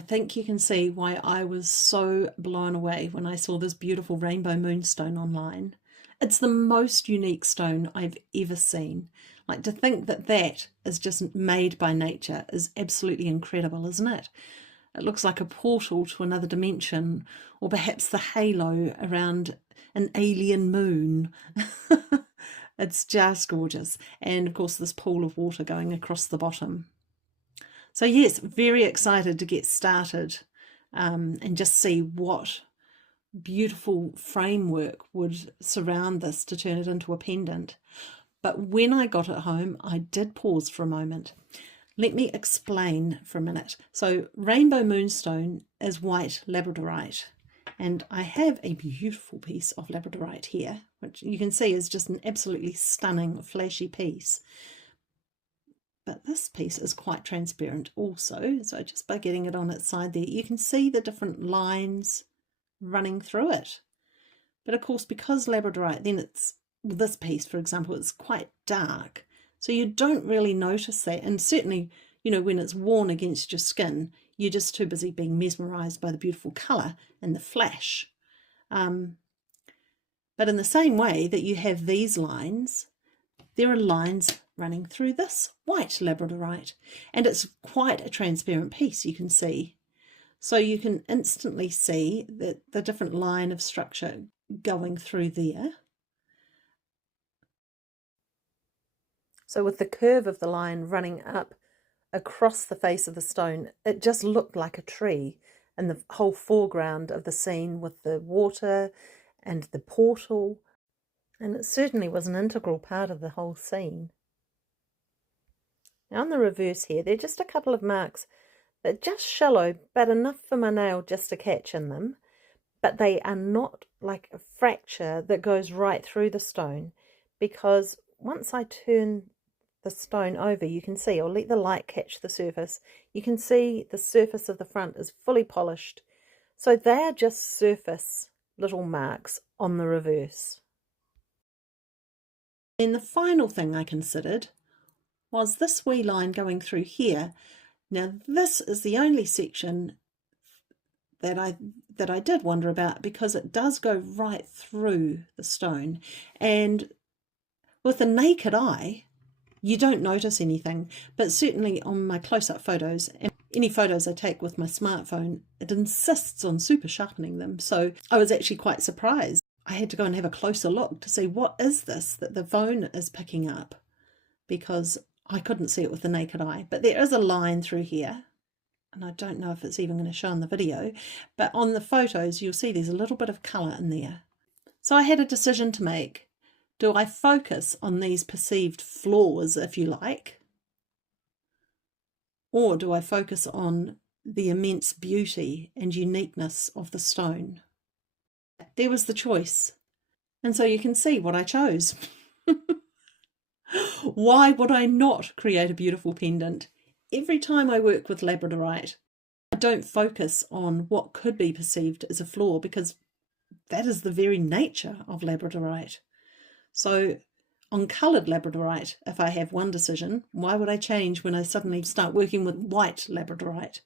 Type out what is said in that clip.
I think you can see why I was so blown away when I saw this beautiful rainbow moonstone online. It's the most unique stone I've ever seen. Like, to think that that is just made by nature is absolutely incredible, isn't it? It looks like a portal to another dimension, or perhaps the halo around an alien moon. It's just gorgeous. And of course, this pool of water going across the bottom. So yes, very excited to get started and just see what beautiful framework would surround this to turn it into a pendant. But when I got it home, I did pause for a moment. Let me explain for a minute. So rainbow moonstone is white labradorite, and I have a beautiful piece of labradorite here, which you can see is just an absolutely stunning flashy piece. But this piece is quite transparent also, so just by getting it on its side there, you can see the different lines running through it. But of course, because labradorite, then it's, this piece for example, is quite dark, so you don't really notice that. And certainly, you know, when it's worn against your skin, you're just too busy being mesmerized by the beautiful color and the flash. But in the same way that you have these lines, there are lines running through this white labradorite, and it's quite a transparent piece, you can see. So you can instantly see that the different line of structure going through there. So with the curve of the line running up across the face of the stone, it just looked like a tree, and the whole foreground of the scene with the water and the portal, and it certainly was an integral part of the whole scene. Now on the reverse here, there are just a couple of marks that are just shallow, but enough for my nail just to catch in them, but they are not like a fracture that goes right through the stone, because once I turn the stone over, you can see, I'll let the light catch the surface, you can see the surface of the front is fully polished. So they are just surface little marks on the reverse. And the final thing I considered was this wee line going through here. Now this is the only section that I did wonder about, because it does go right through the stone, and with the naked eye you don't notice anything, but certainly on my close-up photos and any photos I take with my smartphone, it insists on super sharpening them. So I was actually quite surprised. I had to go and have a closer look to see what is this that the phone is picking up, because I couldn't see it with the naked eye. But there is a line through here, and I don't know if it's even going to show in the video, but on the photos you'll see there's a little bit of colour in there. So I had a decision to make. Do I focus on these perceived flaws, if you like, or do I focus on the immense beauty and uniqueness of the stone? There was the choice, and so you can see what I chose. Why would I not create a beautiful pendant? Every time I work with labradorite, I don't focus on what could be perceived as a flaw, because that is the very nature of labradorite. So on coloured labradorite, if I have one decision, why would I change when I suddenly start working with white labradorite?